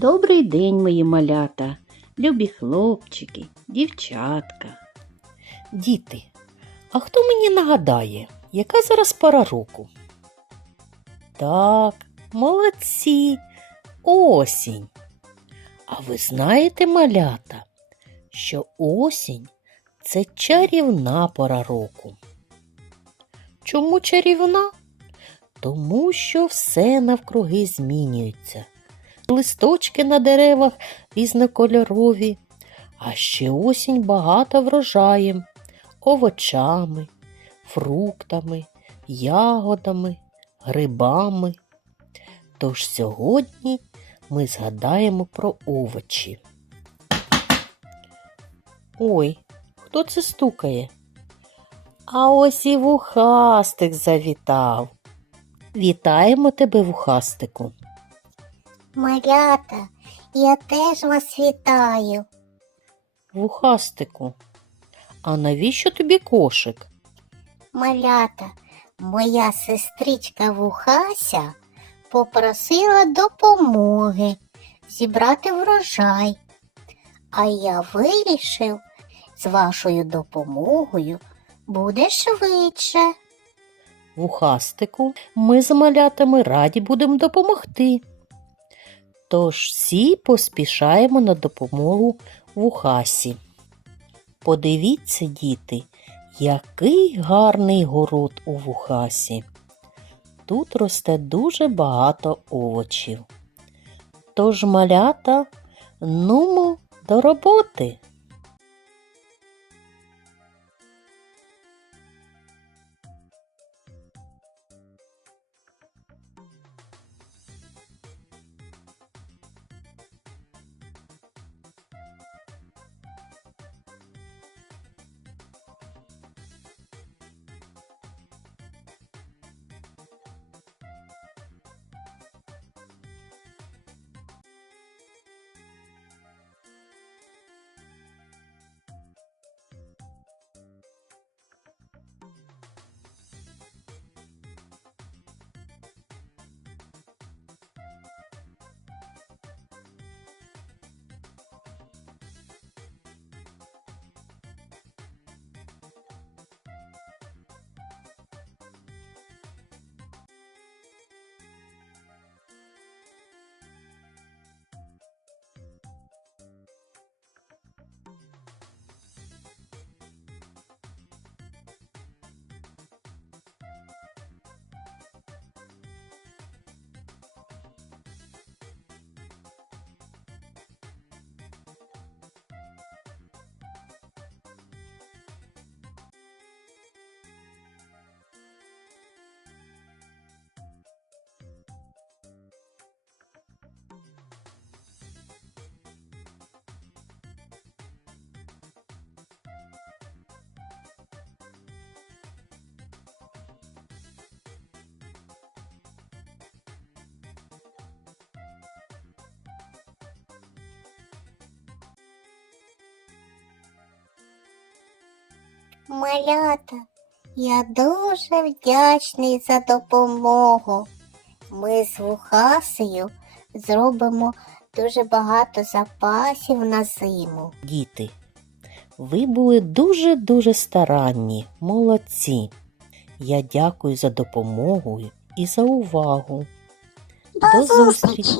Добрий день, мої малята, любі хлопчики, дівчатка. Діти, а хто мені нагадає, яка зараз пора року? Так, молодці, осінь. А ви знаєте, малята, що осінь це чарівна пора року. Чому чарівна? Тому що все навкруги змінюється. Листочки на деревах різнокольорові, а ще осінь багата врожаєм, овочами, фруктами, ягодами, грибами. Тож сьогодні ми згадаємо про овочі. Ой, хто це стукає? А ось і вухастик завітав. Вітаємо тебе, вухастику. Малята, я теж вас вітаю. Вухастику. А навіщо тобі кошик? Малята, моя сестричка Вухася попросила допомоги зібрати врожай. А я вирішив, з вашою допомогою буде швидше. Вухастику, ми з малятами раді будемо допомогти. Тож всі поспішаємо на допомогу вухасі. Подивіться, діти, який гарний город у вухасі. Тут росте дуже багато овочів. Тож малята, нумо до роботи. Малята, я дуже вдячний за допомогу. Ми з Вухасею зробимо дуже багато запасів на зиму. Діти, ви були дуже-дуже старанні, молодці. Я дякую за допомогу і за увагу. До зустрічі!